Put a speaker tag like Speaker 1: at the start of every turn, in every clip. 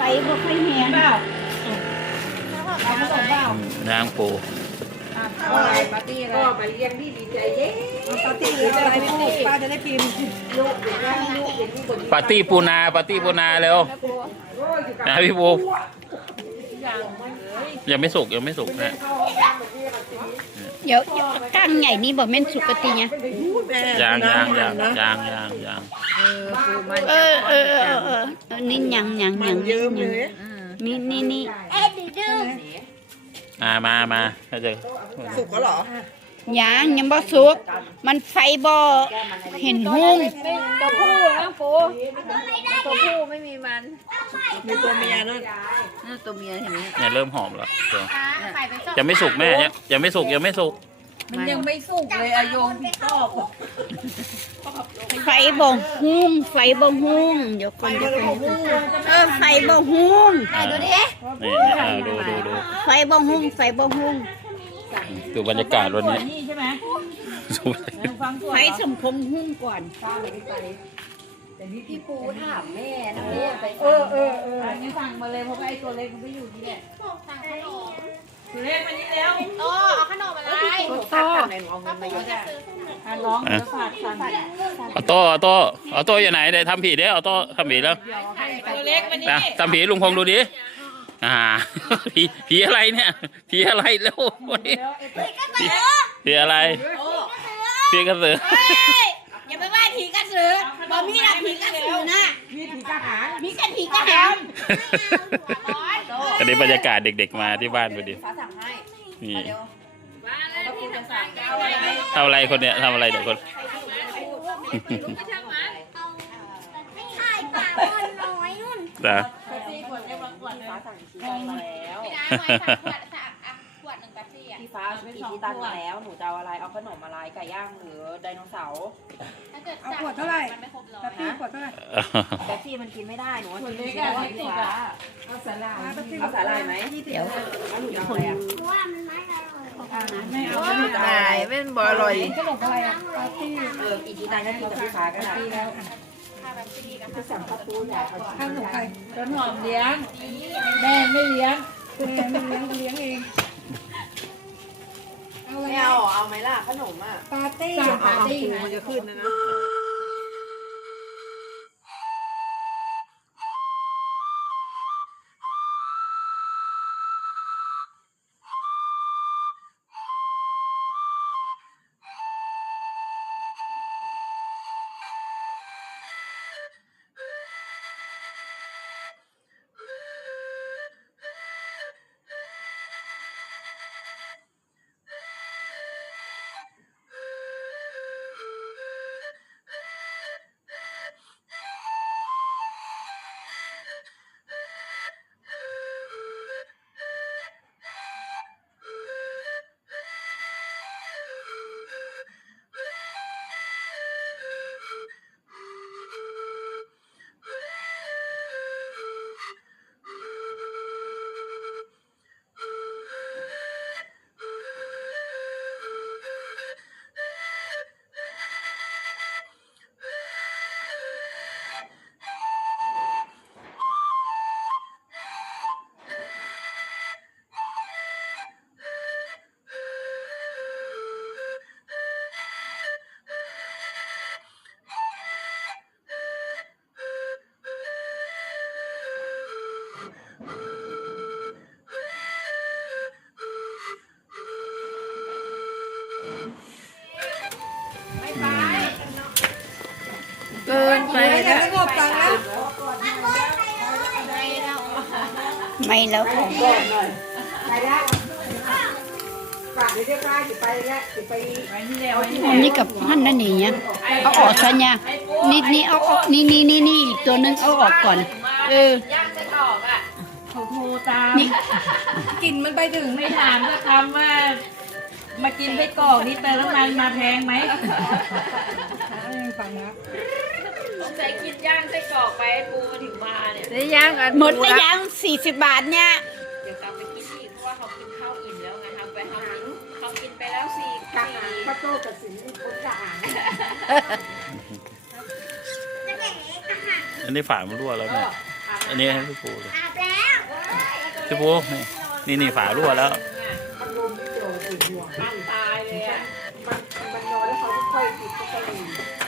Speaker 1: บ่ค่อยแห้งเปล่าเอาผสมเปล่า
Speaker 2: ย่างปู
Speaker 1: ปาร์ตี้อะไร
Speaker 3: ก็มาเลี้ยงที่ดีใจเย้
Speaker 1: ปาร์ตี้หรืออะไรพี่ปุ๊ป้าจะได้พิมพ์
Speaker 3: ลูกอย่างนั้นลูกอย่างนี้คน
Speaker 2: ปาร์ตี้ปูนาปาร์ตี้ปูนาเร็วนะพี่ปูยังไม่สุกยังไม่สุกนะ
Speaker 4: เดี๋ยวก้างใหญ่นี่บอกแม่นสุกกติเนี่ย
Speaker 2: ยางยางยางยางยางยาง
Speaker 4: นี่ยัง
Speaker 1: เยิ้มเลย
Speaker 4: นี่
Speaker 2: มาถ้าเจอ
Speaker 1: สุกแล้วเหรอ
Speaker 4: ยังบ่สุกมันไฟบ่เห็นหุ้ง
Speaker 3: ตัวผู้นะปูตัวผู้ไม่มีมัน
Speaker 1: มีตัวเมียนั่น
Speaker 3: นั่นตัวเมียเห็นไหม
Speaker 2: เนี่ยเริ่มหอมแล้วยังไม่สุกแม่ยังไม่สุกยังไม่สุก
Speaker 3: มันยังไม่สุกเลยอโยงพี่ชอบ
Speaker 4: ไฟบ่หุ้งไฟบ่หุ้งเดี๋ยวคนจะไฟบ่หุ้งดูดิ
Speaker 2: นี่ดู
Speaker 4: ไฟบ่หุ้งไฟบ่หุ้ง
Speaker 2: ดูบรรยากาศวันนี้
Speaker 1: นี่ใช่ไหม
Speaker 2: ดู
Speaker 4: ไฟสมพงหุ้งก่อน
Speaker 3: พี่ปูถามแม่นะแม่ไป
Speaker 1: อันนี้สั่งมาเลยเพราะว่าไอ้ตัวเล็กมันไม่อยู่นี่แหละตัวเล็กมานี่แล้ว
Speaker 3: เอาขนมอะไรตัดกันไหนหนูเอาเงินมาเยอะ
Speaker 1: น้องจะฝากสั่ง
Speaker 2: ออโต้อยู่ไหนเดี๋ยวทำผีเดี๋ยวออโต้ทำผีแล้ว
Speaker 1: ตัวเล็กมานี่
Speaker 2: นะทำผีลุงพงดูดิผีอะไรเนี่ยผีอะไรแล้ววันนี้ผีอะไรผีกระสือ
Speaker 4: อย่าไปว่าผีกระสือบอกมีนะผีกระสือนะ
Speaker 1: มีผีกระหาง
Speaker 4: มีแค่ผีกระหาง
Speaker 2: อันนี้บรรยากาศเด็กๆมาที่บ้านพอดี
Speaker 3: ฟ้าสั่งให้
Speaker 2: นี่
Speaker 3: แล้วพี่จะสั่งเอาอะไร
Speaker 2: ทำอะไรคนเนี้ยทำอะไรเดี๋ยวคน
Speaker 4: ถ่ายป่าบอลน้อยนุ่น
Speaker 2: นะ
Speaker 3: พี่ขวดเรียกว่าขวดฟ้าสั่งชีตันมาแล้ว
Speaker 4: ขวดหนึ่งแป๊บซี่อ่ะ
Speaker 3: พี่ฟ้ากินชีตันมาแล้วหนูจะเอาอะไรเอาขนมอะไรไก่ย่างหรือไดโนเสาร์
Speaker 1: เอาขวดเท่าไหร่กะปิขวดเท่าไหร่
Speaker 3: แต่พี่มันกินไม่ได้หนูว่า
Speaker 1: ขวด
Speaker 3: กิน
Speaker 1: เล็ก
Speaker 3: ไม่
Speaker 1: อะ
Speaker 3: ได้
Speaker 1: เล็ก
Speaker 3: พี่
Speaker 1: สุด
Speaker 3: ฟ้า
Speaker 1: อะเอาสาหร่าย
Speaker 3: เอาสาหร่ายไหม
Speaker 4: เดี๋ยว
Speaker 3: แล้วหนูจะเอาอะไรอ่ะ
Speaker 1: ไม่เอา
Speaker 3: หนูจะเอาอะไรเป็นบอลอย
Speaker 1: ขนมอะไรอ่ะปาร์ตี้
Speaker 3: กินชีตันก็กินกับพี่ฟ้าก็ได้
Speaker 1: แล้วจะสั่งข้าวปูใหญ่ข้าวหมูไก่ต้นหอมเลี้ยงแม่ไม่เลี้ยงแม่ไม่เลี้ยงเลี้ยงเองเอาอะไร
Speaker 3: ไม่เอาเอาไหมล่ะขนมอ่ะ
Speaker 1: ปาร์ตี้ปาร์ตี้มันจะขึ้นนะนะ
Speaker 3: เกินไป
Speaker 1: แล้วงบตังค์แล้ว
Speaker 4: ไม่แล้ว
Speaker 3: ไปละฝากเดี๋ยวจะไปจะไปแล้วจะไป
Speaker 4: อันนี้กับพันนั่นนี่เนี่ยเอาออกซะเนี่ยนี่เอาออกนี่อีกตัวนึงเอาออกก่อน
Speaker 1: เขาโทรตาม
Speaker 4: นี่
Speaker 1: กลิ่นมันไปถึงไม่ถามจะคำว่า มากินไส้กรอกนี่เติมน้ำมันมาแพงไหมฟังนะ
Speaker 3: ใส่กินย่างไส้กรอกไปปูมาถึงมาเนี่ยได้ย่างกัน
Speaker 4: หมดแล้วยัง40 บาทเนี่ย
Speaker 3: เดี๋ยวกลับไปกินอีกเพราะว่าเขากินข้าวอิ่มแล้วไงทำไปเขากินไปแล้ว4
Speaker 1: ข้าวโต้กับสินคนกลาง
Speaker 2: อันนี้ฝามันรั่วแล้วเนี่ยอันนี้ให้พี่ปูเลย
Speaker 4: อาบแล้ว
Speaker 2: พี่ปูนี่ฝารั่วแล้ว
Speaker 3: พัดลมที่โดนติดหัว
Speaker 1: ปั้นตายเลยอ่ะ
Speaker 3: มันนอนแล้วเขาค่อยๆติดค่อยๆหนี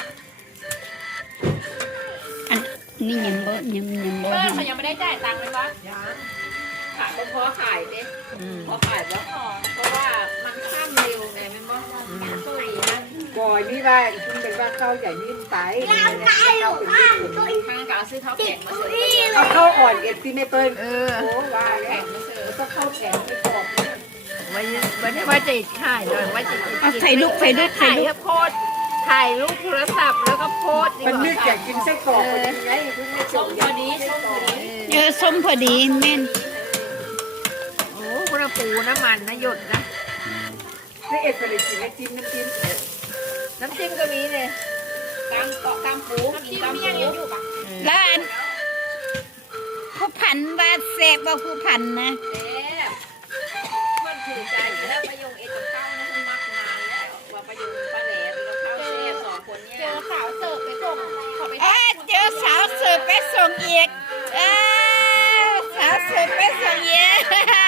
Speaker 4: อันนี่ยังบ่ยังบ่
Speaker 1: เปิ้ล
Speaker 4: เห็น
Speaker 1: เขายังไม่ได้จ่ายตังค์เลยวะขายเพราะขายเด้พอขายแล้วเพราะว่ามันข้ามเร็วไงมันบอกตุ้ยนะ
Speaker 3: บ่อยนี่ว่าคุณเป็นว่าเข้าใหญ่นี่ไปเราตายหรอ
Speaker 1: ข้างกาซื้อข้าวแข็งมาเสิร์ฟ
Speaker 3: เอาเข้าอ่อนเอ็ดที่ไม่เปิ้ล
Speaker 1: โอ้ว่าแข็งมาเสิร์ฟ
Speaker 3: ก็เข้าแขนไม่กรอบ
Speaker 1: วันนี้ว่าจะถ่ายหน่อยว่าจะ
Speaker 4: เอาถ่ายรูปถ่ายรูปถ่ายรูป
Speaker 1: โพสถ่ายรูปโทรศัพท์แล้วก็โพส
Speaker 3: มันนึกอยากกินไส้กรอกคนไงคุณไม่จ
Speaker 1: ส้
Speaker 3: บ
Speaker 1: ม
Speaker 3: อ
Speaker 1: พ
Speaker 3: ยา
Speaker 1: อก ดีส้มพอดี
Speaker 4: ส้มพอดีแม่น
Speaker 1: โอ้คุณปูน้ำมันนะหยดนะ
Speaker 3: นี่เอ็ดไปเลยกินไอจิ้มน้ำจิ้ม
Speaker 1: น้ำจิ้มก็มีเลยกามเกาะกามปูกินกามปูอยู่ปะ
Speaker 4: แล้วอันผู้พันว่าเสพว่าผู้พันนะ
Speaker 1: เจ๊มันถือใจแล้วประโยงเอ็ดกับข้าวนะคุณมักนานแล้วว่าประโยงป้าแหลมกับข้าวเซ่สองคนเนี่ยเจอสาวเสิร์ฟไปส่งเขาไป
Speaker 4: เจอสาวเสิร์ฟไปส่งอีกสาวเสิร์ฟไปส่งอีก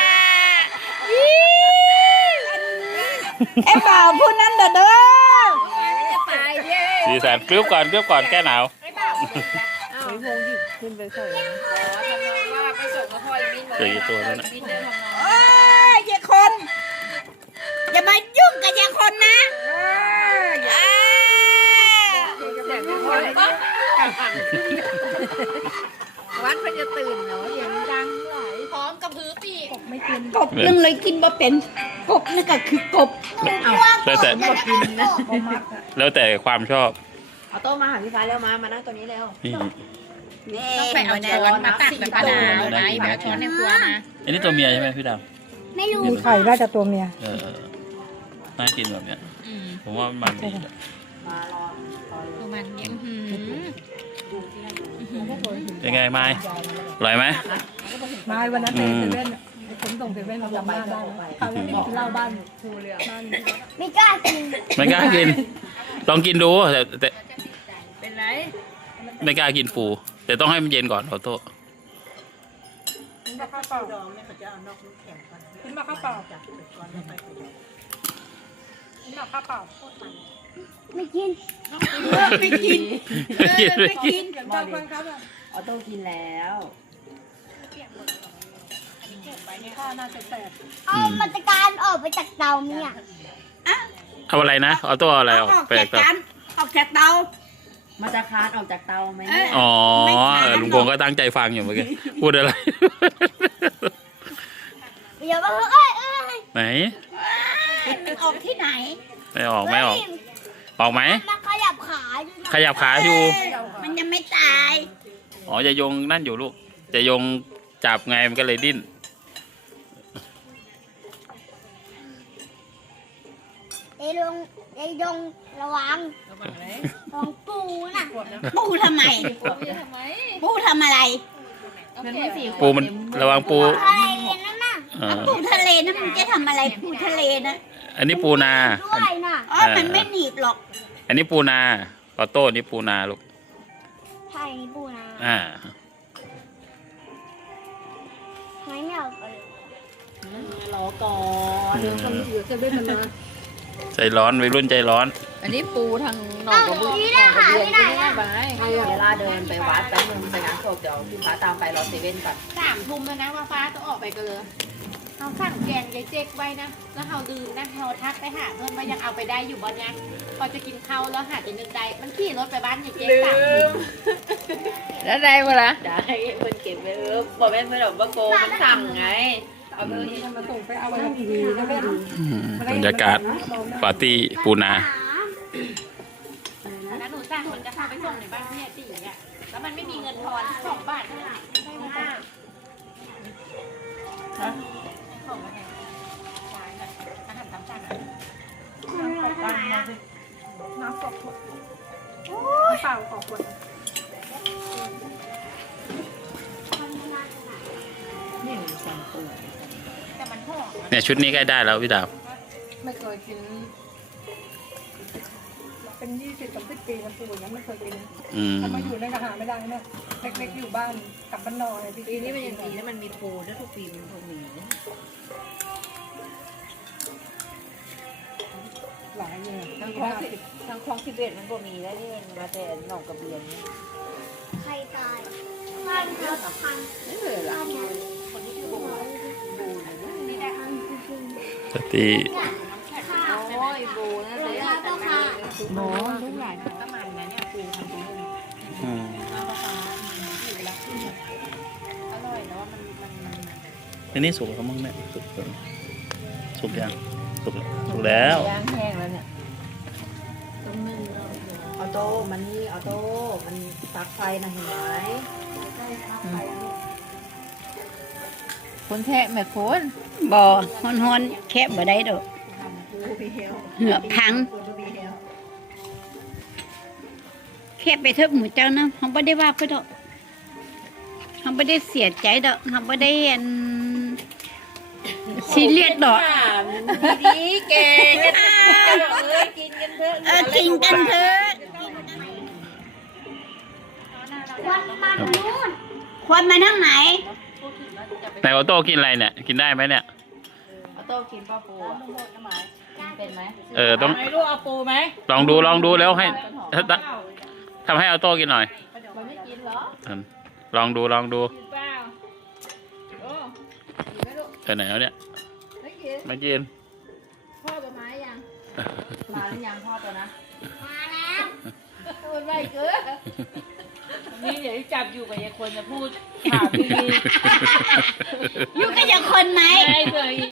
Speaker 4: ไอ้บ่าวผู้นั้นเด้อ
Speaker 1: จะตายเย้
Speaker 2: สีสันกริ้วก่อนแก้หนาว
Speaker 1: ไม่บ่าวอ้าวพงหยิบขึ้นไปใส่อ๋อทำนองว่าไปส่งมาพ่อยมิ้นบอกมิ้นเดินทำนอง
Speaker 4: โอ้ยอย่าคน อย่ามายุ่งกับอย่าคนนะ
Speaker 1: วัดเพิ่นจะตื่นเนาะอย่างดังหลายพร้อมกับพื้นปีกไม่กิน
Speaker 4: กบนึงเลยกินบ่เป็น กบนี่ก็คือกบ
Speaker 2: แล้วแต่แล้วแต่ความชอบ
Speaker 1: เอาโต๊ะมาหาพี่ฟ้าแล้วมานั่งตัวนี้แล้ว
Speaker 2: นี่
Speaker 4: ต้องไปเอาช้อนมาตักกับปลาดาวนะไปเอาช้อนในครัวมา
Speaker 2: อันนี้ตัวเมียใช่ไหมพี่ด
Speaker 4: ไม่รู้
Speaker 3: มีไข่น่าจะตัวเมีย
Speaker 2: ำน่ากินแบบเนี้ยผมว่ามันดี
Speaker 4: ประมาณนี้
Speaker 2: เป็นไงไม้อร่อยไหม
Speaker 3: มาวันนั้นไปเซเว่นผมส่งเซเว่นเราจำบ้านได้คราวนี้กินเหล้าบ้านภูเรือบ้าน
Speaker 4: ไม่กล้ากิน
Speaker 2: ไม่กล้ากิน ลองกินดูแต่
Speaker 1: เป็นไร
Speaker 2: ไม่กล้ากินปู แต่ต้องให้มันเย็นก่อนขอโทษ
Speaker 3: กินมาข้าวเปล่ากินมาข้าวเปล่ากินมาข้าวเปล่า
Speaker 4: ไม่กินไม่กิน
Speaker 2: ไม่กิน
Speaker 3: เดี๋ยวฟังครับ
Speaker 1: เอาโต๊ะกินแล้ว
Speaker 3: ข้าวน่าจะแสบ
Speaker 4: มันจะการออกไปจากเตาเนี่ย
Speaker 2: เอาอะไรนะ เอาตัวอะไรออกไปจากเตา
Speaker 4: ออกจากเตา
Speaker 1: มันจะคานออกจากเตาไหม
Speaker 2: อ๋อลุงพงก็ตั้งใจฟังอยู่เมื่อกี้ พูดอะไร
Speaker 4: เดี๋ยวมาเอ้ย
Speaker 2: ไหน
Speaker 4: มันออกที่ไหน
Speaker 2: ไม่ออกไม่ออก ออกไหม
Speaker 4: มันขยับขา
Speaker 2: ขยับขาอยู่
Speaker 4: มันยังไม่ตาย
Speaker 2: อ๋อจะยงนั่นอยู่ลูก จะยงจับไงมันก็เลยดิ้น
Speaker 4: ไอ้ดงระวังระวังปูน่ะปูทำไมปูทำอะไร
Speaker 2: ปูมันระวังปู
Speaker 4: อะไรเนี่ยนั่นน่ะ
Speaker 2: เออ
Speaker 4: ปูทะเลนั่นมันจะทำอะไรปูทะเลนะ
Speaker 2: อันนี้ปูนา
Speaker 4: ด้วยน่ะมันไม่หนีบหรอก
Speaker 2: อันนี้ปูนาออโต้นี่ปูนาลูก
Speaker 4: ใช่นี่ปูนะ
Speaker 2: อ่า
Speaker 4: ไม่เอาไป
Speaker 1: รอก่อนเดี๋ยวต้องอยู่เซเว่นมันมา
Speaker 2: ใจร้อนวัยรุ่นใจร้อน
Speaker 1: อันนี้ปูทางหนองกระเบื้องหนองกระเบื้องใช่ไหมบายเวลาเดินไปวัดแป๊บนึงไปงานศพเดี๋ยวพี่ฟ้าตามไปรอเซเว่นก่อน
Speaker 5: 3 ทุ่มแล้วนะว่าฟ้าต้องออกไปกันเลยเราสั่งแกงยายเจ๊กไว้นะ แล้วเราลืมนะเราทักไปหาเพื่อนว่ายังเอาไปได้อยู่บ่เนี่ยพอจะกินข้าวแล้วหาจะนึกได้มันขี่รถไปบ้านยายเจ๊ก3 ทุ่ม
Speaker 1: แล้วได้ปะล่ะได้เพื่อนเก็บไว้บอกแม่เพื่อนบอกว่าโกมันสั่งไงเอาไป
Speaker 3: มาส่งไปเอาไว้ดีๆนะแม่
Speaker 2: บรรยากาศปาร์ตี้ปูนา
Speaker 5: แล้วหนูสั่งมันจะเข้าไปส่งในบ้านพี่ตีอ่ะแล้วมันไม่มีเงินทอน2 บาทเท่านั้นไม่ได้ของอะไรอาหารตามสั่งอะ
Speaker 3: น้ำกอกขวดเปล่ากอกขวด
Speaker 5: แต่มันหอม
Speaker 2: เนี่ยชุดนี้ใกล้ได้แล้วพี่ดาว
Speaker 3: ไม่เคยกินเป็น20-30 ปีมันปูอย่างนั้นไม่เคยกิน
Speaker 2: อืม
Speaker 3: ถ้ามาอยู่ในกระหาไม่ได้นะเล็กๆอยู่บ้านกลับบ้านนอกเลย
Speaker 1: ปีนี้มันยังดีนะมันมีปูนะทุกปีมันคงมีนะ
Speaker 3: หลายเนี่ย
Speaker 1: ทางคลอง11มันก็มีแล้วนี่มันมาแต่หนองกระเบียนนี่
Speaker 4: ใครตายบ้านเขาพัง
Speaker 1: นี่เลยล่ะ
Speaker 4: บ้านนั้น
Speaker 1: คนที่ชื่อปูนี่ได้
Speaker 4: พังจริง
Speaker 2: สติ
Speaker 4: ค่ะ
Speaker 1: โอ้ยปูนะเลยอ่ะแต่ไม่
Speaker 5: โน้ลูกหลานก็มันนะเนี่ยปูทำปูนึ่ง
Speaker 2: อืม
Speaker 5: ข้าวปลาอยู่แล้วอร่อยแล้วว่ามัน
Speaker 2: อันนี้สุกแล้วมั้งเนี่ยสุกแล้วสุกยังสุกแล้ว
Speaker 1: ย่างแห้งแล้วเนี่ยออโต้มันนี่ออโต้มันปลั๊กไฟนะเห็นไหม
Speaker 5: คนแทะแม่คน
Speaker 4: บ่ฮอนๆแคบบ่ได้ดอก
Speaker 1: ปูพี่เฮล
Speaker 4: เหงือกพัง
Speaker 1: ปูพี่เฮล
Speaker 4: แคบไปเถอะหมูเจ้านะเขาไม่ได้ว่าเพื่อดอกเขาไม่ได้เสียใจดอกเขาไม่ได้ซีเรียสดอก
Speaker 1: ดีๆเก่งกินกันเถอะ
Speaker 4: กินกันเถอะควันมาทางนู้นควันมาทางไหน
Speaker 2: แต่ออโต้กินอะไรเนี่ย กินได้ไหมเนี่ย
Speaker 1: ออโต้กินป้าปูอ่ะเป็นไหม
Speaker 2: ต้อง
Speaker 5: ไม่รู้เอาปูไหม
Speaker 2: ลองดูแล้วให้ทำให้ออโต้กินหน่อย
Speaker 1: มันไม่กินเหรอ
Speaker 2: ลองดู
Speaker 1: กินเปล่าโอ้กินไหมลูก
Speaker 2: ไหนแล้วเนี่ย
Speaker 1: ไม่กิน
Speaker 2: ไม่กิน
Speaker 1: พ่อตัวไม้ยังมาหรือยังพ่อตัวนะ
Speaker 4: มาแล้ว
Speaker 1: มันไม่เกิน
Speaker 5: นี่เดี๋ยวจับอยู่กับยายคนจะพูดข่าวดี
Speaker 4: อยู่กับจะคนไหม
Speaker 5: ๆให้เลย